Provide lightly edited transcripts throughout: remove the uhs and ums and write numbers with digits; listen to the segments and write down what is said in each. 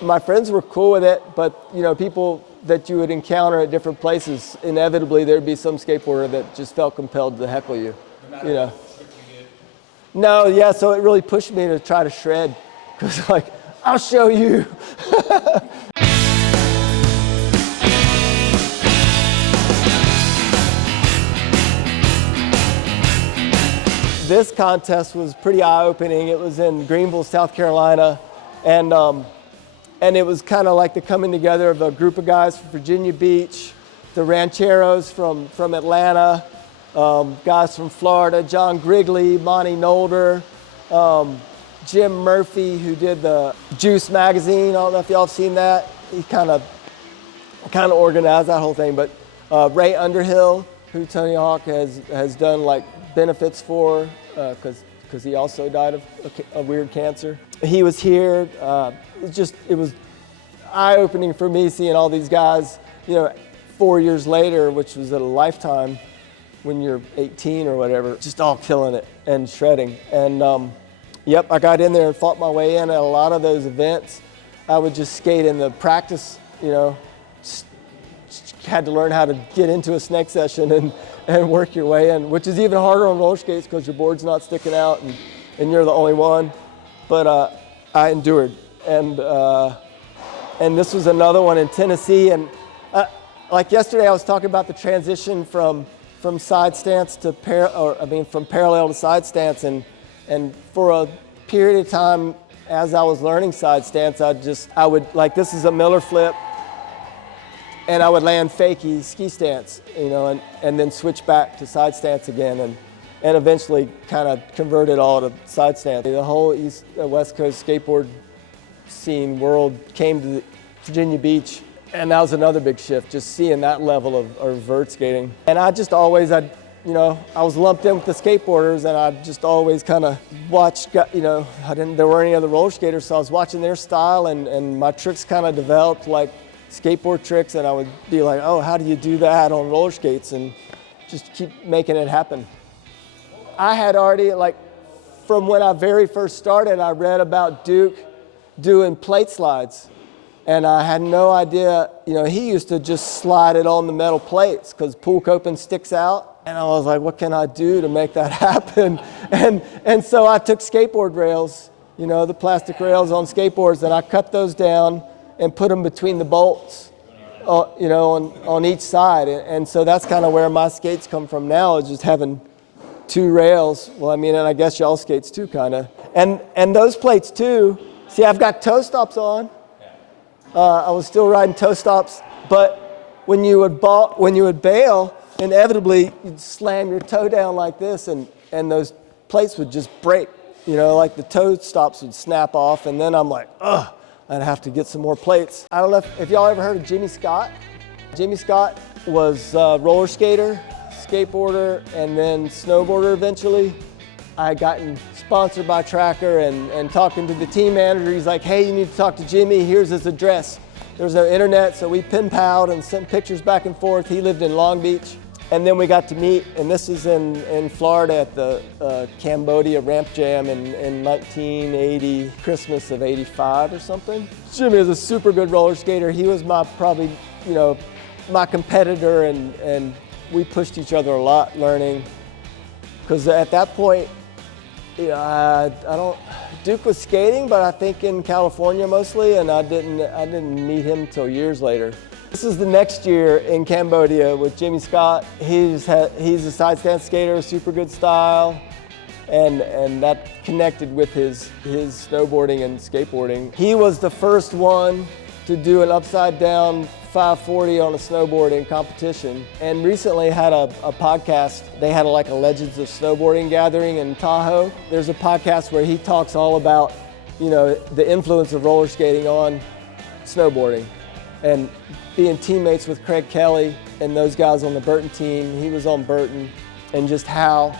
my friends were cool with it, but people that you would encounter at different places, inevitably there'd be some skateboarder that just felt compelled to heckle you. No, yeah, so it really pushed me to try to shred, because I'll show you. This contest was pretty eye-opening. It was in Greenville, South Carolina, and it was kind of like the coming together of a group of guys from Virginia Beach, the Rancheros from Atlanta, guys from Florida, John Grigley, Monty Nolder, Jim Murphy, who did the Juice magazine. I don't know if y'all have seen that. He kind of organized that whole thing. But Ray Underhill, who Tony Hawk has done benefits for, because he also died of a weird cancer. He was here. It was eye-opening for me seeing all these guys, 4 years later, which was a lifetime when you're 18 or whatever, just all killing it and shredding. And I got in there and fought my way in at a lot of those events. I would just skate in the practice, had to learn how to get into a snake session and work your way in, which is even harder on roller skates because your board's not sticking out and you're the only one. But I endured. And this was another one in Tennessee. And like yesterday, I was talking about the transition from side stance to from parallel to side stance. And for a period of time, as I was learning side stance, I would this is a Miller flip, and I would land fakie ski stance, and then switch back to side stance again, and eventually kind of convert it all to side stance. The whole West Coast skateboard scene world came to Virginia Beach, and that was another big shift, just seeing that level of vert skating. And I just always, I was lumped in with the skateboarders, and I just always kind of watched, there weren't any other roller skaters, so I was watching their style, and my tricks kind of developed like skateboard tricks, and I would be like, oh, how do you do that on roller skates, and just keep making it happen. I had already, from when I very first started, I read about Duke doing plate slides, and I had no idea, he used to just slide it on the metal plates because pool coping sticks out, and I was like, what can I do to make that happen? And so I took skateboard rails, the plastic rails on skateboards, and I cut those down and put them between the bolts, on each side. And so that's kind of where my skates come from now, is just having two rails. Well, and I guess y'all skates too, kind of. And those plates too, see, I've got toe stops on. I was still riding toe stops, but when you would bail, inevitably you'd slam your toe down like this, and those plates would just break. The toe stops would snap off, and then I'm like, ugh. I'd have to get some more plates. I don't know if y'all ever heard of Jimmy Scott. Jimmy Scott was a roller skater, skateboarder, and then snowboarder eventually. I had gotten sponsored by Tracker and talking to the team manager, he's like, hey, you need to talk to Jimmy, here's his address. There's no internet, so we pen-palled and sent pictures back and forth. He lived in Long Beach. And then we got to meet, and this is in Florida at the Cambodia Ramp Jam in 1980, Christmas of 85 or something. Jimmy is a super good roller skater. He was my competitor, and we pushed each other a lot learning. Because at that point, Duke was skating, but I think in California mostly, and I didn't meet him till years later. This is the next year in Cambodia with Jimmy Scott. He's a side stance skater, super good style, and that connected with his snowboarding and skateboarding. He was the first one to do an upside down 540 on a snowboarding competition, and recently had a podcast. They had a Legends of Snowboarding gathering in Tahoe. There's a podcast where he talks all about the influence of roller skating on snowboarding, and being teammates with Craig Kelly and those guys on the Burton team. He was on Burton, and just how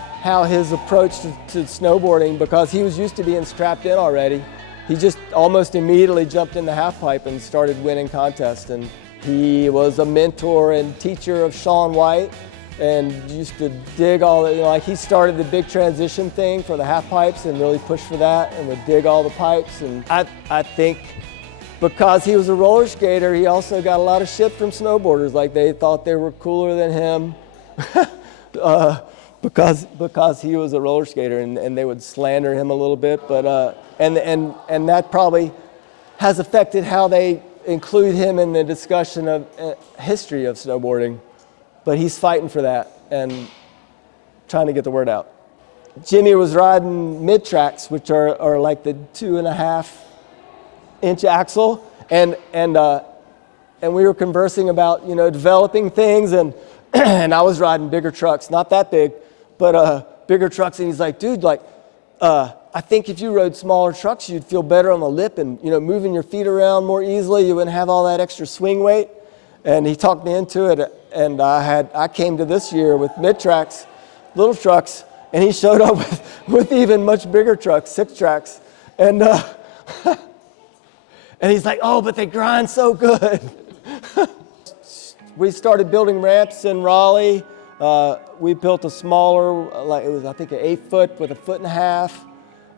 his approach to snowboarding, because he was used to being strapped in already, he just almost immediately jumped in the half pipe and started winning contests. And he was a mentor and teacher of Shaun White, and used to dig all the, he started the big transition thing for the half pipes and really pushed for that, and would dig all the pipes. And I think because he was a roller skater, he also got a lot of shit from snowboarders. Like they thought they were cooler than him because he was a roller skater, and they would slander him a little bit. But and that probably has affected how they include him in the discussion of history of snowboarding. But he's fighting for that and trying to get the word out. Jimmy was riding mid-tracks, which are like the 2.5-inch axle, and we were conversing about, you know, developing things, and and I was riding bigger trucks, not that big, but bigger trucks, and he's like, dude, like, I think if you rode smaller trucks, you'd feel better on the lip, and, you know, moving your feet around more easily, you wouldn't have all that extra swing weight. And he talked me into it, and I came to this year with mid-tracks, little trucks, and he showed up with even much bigger trucks, 6-tracks. And and he's like, oh, but they grind so good. We started building ramps in Raleigh. We built a smaller, like it was, I think, an 8-foot with a 1.5 foot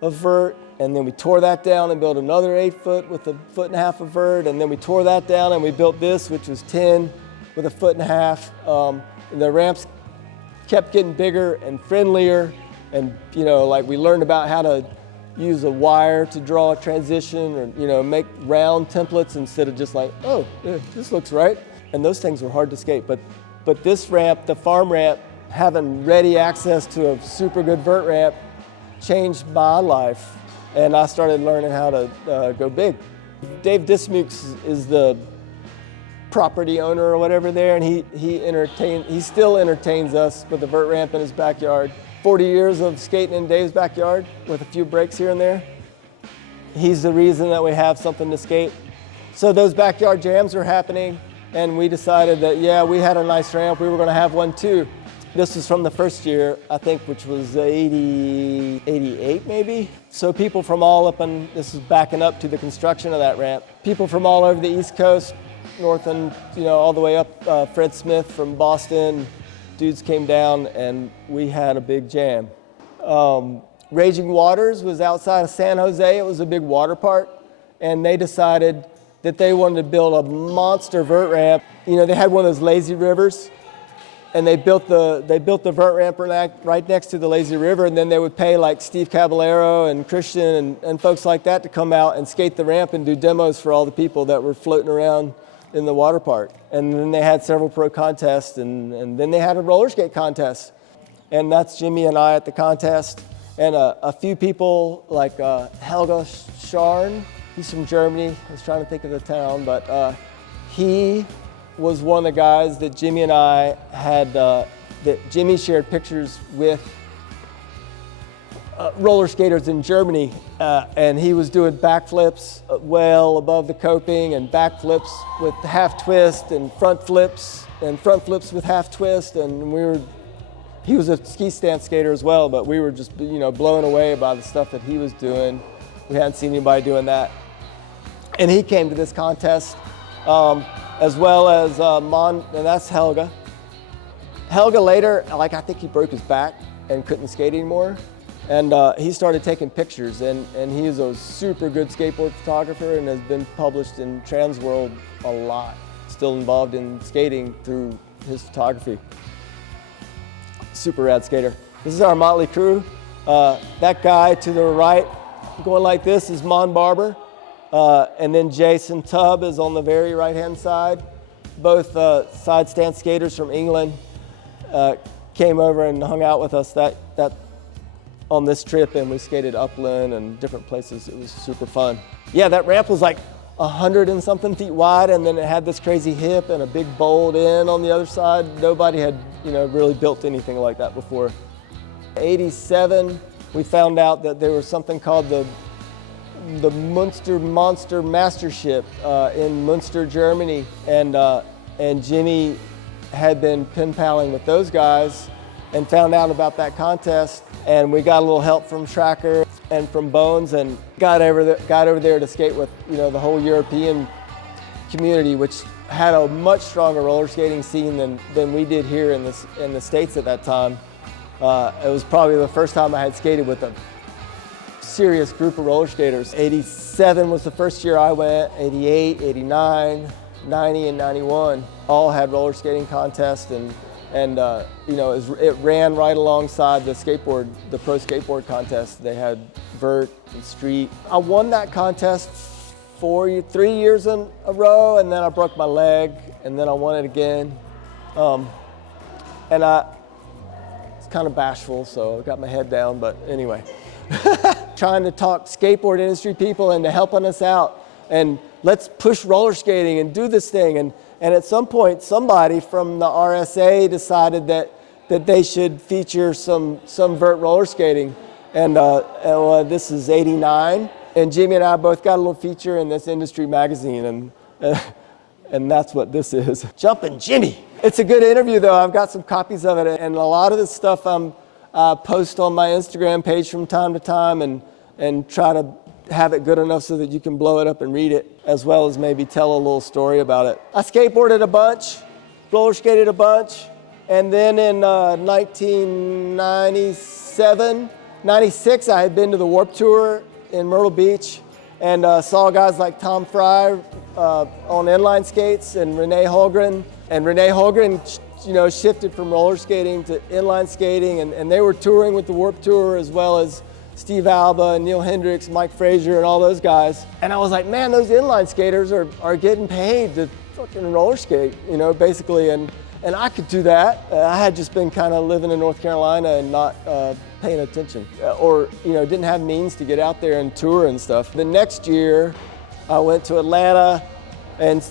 of vert. And then we tore that down and built another 8-foot with a 1.5 foot of vert. And then we tore that down and we built this, which was 10 with a 1.5 foot. And the ramps kept getting bigger and friendlier, and, you know, like we learned about how to use a wire to draw a transition, or, you know, make round templates instead of just like, oh, yeah, this looks right. And those things were hard to skate, but this ramp, the farm ramp, having ready access to a super good vert ramp changed my life, and I started learning how to go big. Dave Dismukes is the property owner or whatever there, and he still entertains us with a vert ramp in his backyard. 40 years of skating in Dave's backyard with a few breaks here and there. He's the reason that we have something to skate. So those backyard jams were happening, and we decided that, yeah, we had a nice ramp, we were gonna have one too. This was from the first year, I think, which was 88 maybe. So people from all up, and this is backing up to the construction of that ramp. People from all over the East Coast, north and, you know, all the way up. Fred Smith from Boston, dudes came down, and we had a big jam. Raging Waters was outside of San Jose. It was a big water park, and they decided that they wanted to build a monster vert ramp. You know, they had one of those lazy rivers, and they built the vert ramp right next to the lazy river, and then they would pay like Steve Caballero and Christian and folks like that to come out and skate the ramp and do demos for all the people that were floating around in the water park. And then they had several pro contests, and then they had a roller skate contest. And that's Jimmy and I at the contest. And a few people like Helga Scharn, he's from Germany. I was trying to think of the town, but he was one of the guys that Jimmy and I had, that Jimmy shared pictures with roller skaters in Germany, and he was doing backflips well above the coping, and backflips with half twist, and front flips with half twist, and he was a ski stance skater as well, but we were just, you know, blown away by the stuff that he was doing. We hadn't seen anybody doing that. And he came to this contest, as well as and that's Helga. Helga later, like, I think he broke his back and couldn't skate anymore. And he started taking pictures, and he's a super good skateboard photographer and has been published in Trans World a lot. Still involved in skating through his photography. Super rad skater. This is our motley crew. That guy to the right, going like this, is Mon Barber. And then Jason Tubb is on the very right-hand side. Both side stance skaters from England came over and hung out with us that on this trip, and we skated upland and different places. It was super fun. Yeah, that ramp was like 100 and something feet wide, and then it had this crazy hip and a big bold end on the other side. Nobody had, you know, really built anything like that before. 87, we found out that there was something called the Munster Mastership in Munster, Germany, and Jimmy had been pen paling with those guys and found out about that contest, and we got a little help from Tracker and from Bones, and got over there to skate with, you know, the whole European community, which had a much stronger roller skating scene than we did here in the States at that time. It was probably the first time I had skated with a serious group of roller skaters. 87 was the first year I went, 88, 89, 90, and 91 all had roller skating contests, and you know, it ran right alongside the pro skateboard contest. They had vert and street. I won that contest 3 years in a row, and then I broke my leg, and then I won it again. And I was kind of bashful, so I got my head down, but anyway. Trying to talk skateboard industry people into helping us out, and let's push roller skating and do this thing. And at some point, somebody from the RSA decided that they should feature some vert roller skating. And this is 89. And Jimmy and I both got a little feature in this industry magazine, and that's what this is. Jumpin' Jimmy. It's a good interview though. I've got some copies of it, and a lot of this stuff I post on my Instagram page from time to time, and try to have it good enough so that you can blow it up and read it, as well as maybe tell a little story about it. I skateboarded a bunch, roller skated a bunch, and then in 1997, 96, I had been to the Warped Tour in Myrtle Beach, and saw guys like Tom Fry on inline skates, and Rennie Holgren. And Rennie Holgren, you know, shifted from roller skating to inline skating, and they were touring with the Warped Tour, as well as Steve Alba and Neil Hendricks, Mike Frazier, and all those guys. And I was like, man, those inline skaters are getting paid to fucking roller skate, you know, basically. And I could do that. I had just been kind of living in North Carolina and not paying attention, or, you know, didn't have means to get out there and tour and stuff. The next year, I went to Atlanta and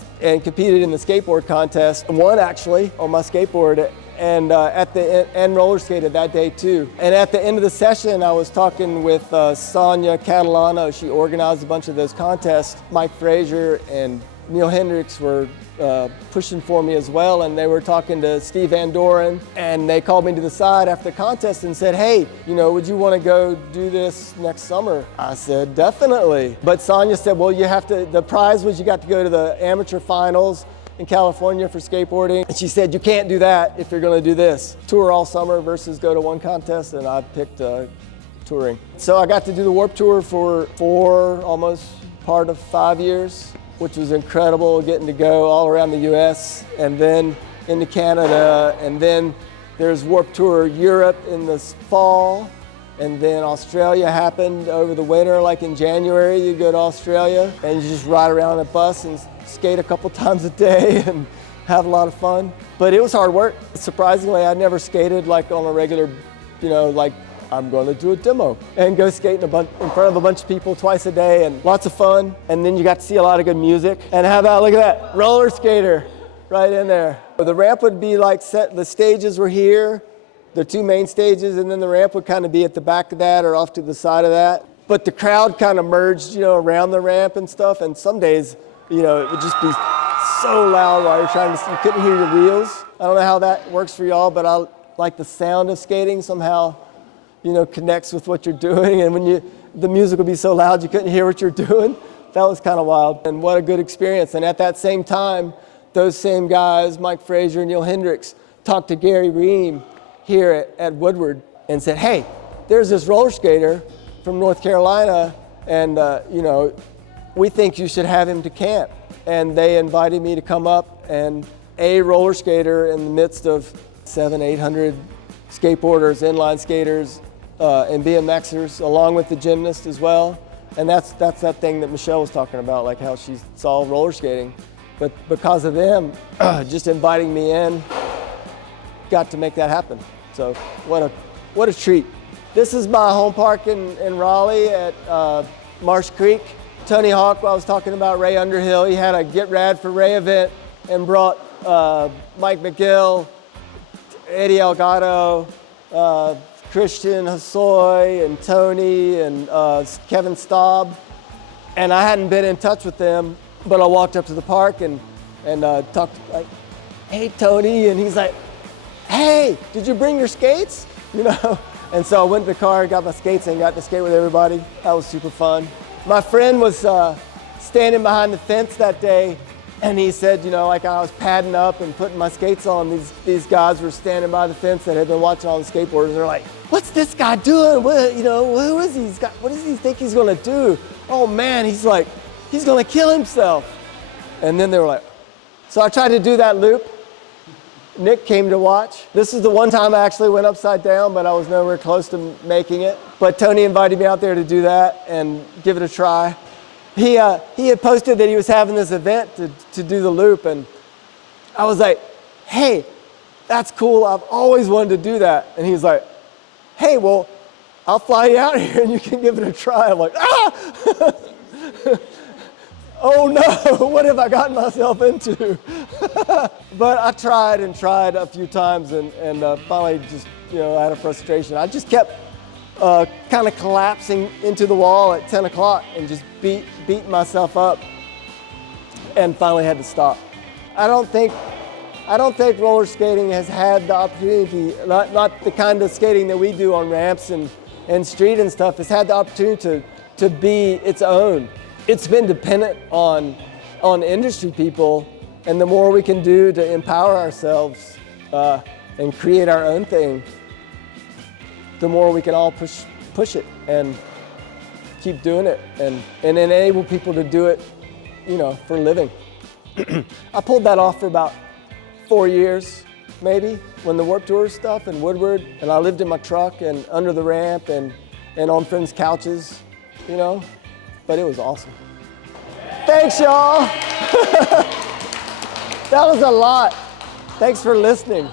competed in the skateboard contest, and won actually on my skateboard, and and roller skated that day too. And at the end of the session, I was talking with Sonia Catalano. She organized a bunch of those contests. Mike Frazier and Neil Hendricks were pushing for me as well, and they were talking to Steve Van Doren, and they called me to the side after the contest and said, hey, you know, would you want to go do this next summer? I said, definitely. But Sonia said, well, the prize was you got to go to the amateur finals in California for skateboarding. And she said, you can't do that if you're going to do this. Tour all summer versus go to one contest, and I picked touring. So I got to do the Warped Tour for almost part of 5 years, which was incredible, getting to go all around the US and then into Canada. And then there's Warped Tour Europe in the fall, and then Australia happened over the winter, like in January. You go to Australia and you just ride around a bus and skate a couple times a day and have a lot of fun. But it was hard work. Surprisingly, I never skated like on a regular, you know, like I'm going to do a demo and go skate in front of a bunch of people twice a day, and lots of fun. And then you got to see a lot of good music. And how about, look at that, roller skater right in there. The ramp would be like set, the stages were here, the two main stages, and then the ramp would kind of be at the back of that or off to the side of that. But the crowd kind of merged, you know, around the ramp and stuff. And some days, you know, it would just be so loud while you're trying to, you couldn't hear your wheels. I don't know how that works for y'all, but I like the sound of skating somehow, you know, connects with what you're doing. And when the music would be so loud you couldn't hear what you're doing, that was kind of wild. And what a good experience. And at that same time, those same guys, Mike Frazier and Neil Hendricks, talked to Gary Ream here at Woodward and said, hey, there's this roller skater from North Carolina, and you know, we think you should have him to camp. And they invited me to come up, and a roller skater in the midst of 700-800 skateboarders, inline skaters, and BMXers, along with the gymnast as well. And that's that thing that Michelle was talking about, like how she saw roller skating. But because of them just inviting me in, got to make that happen. So what a treat. This is my home park in Raleigh at Marsh Creek. Tony Hawk, I was talking about Ray Underhill, he had a Get Rad for Ray event and brought Mike McGill, Eddie Elgato, Christian Hosoi, and Tony, and Kevin Staub. And I hadn't been in touch with them, but I walked up to the park and talked like, hey Tony, and he's like, hey, did you bring your skates? You know? And so I went to the car, got my skates, and got to skate with everybody. That was super fun. My friend was standing behind the fence that day And he said, you know, like I was padding up and putting my skates on, these guys were standing by the fence that had been watching all the skateboarders, and they're like, what's this guy doing? What, you know, who is he? What does he think he's gonna do? Oh man, he's gonna kill himself. And then they were like, so I tried to do that loop. Nick came to watch. This is the one time I actually went upside down, but I was nowhere close to making it. But Tony invited me out there to do that and give it a try. He had posted that he was having this event to do the loop, and I was like, hey, that's cool, I've always wanted to do that. And he was like, hey, well, I'll fly you out here and you can give it a try. I'm like, ah! Oh no, what have I gotten myself into? But I tried and tried a few times, and finally just, you know, out of frustration, I just kept kind of collapsing into the wall at 10 o'clock and just beating myself up, and finally had to stop. I don't think roller skating has had the opportunity, not the kind of skating that we do on ramps and street and stuff, has had the opportunity to be its own. It's been dependent on industry people, and the more we can do to empower ourselves and create our own thing, the more we can all push it and keep doing it and enable people to do it, you know, for a living. I pulled that off for about 4 years, maybe, when the Warped Tour stuff and Woodward, and I lived in my truck and under the ramp and on friends' couches, you know, but it was awesome. Thanks, y'all. That was a lot. Thanks for listening.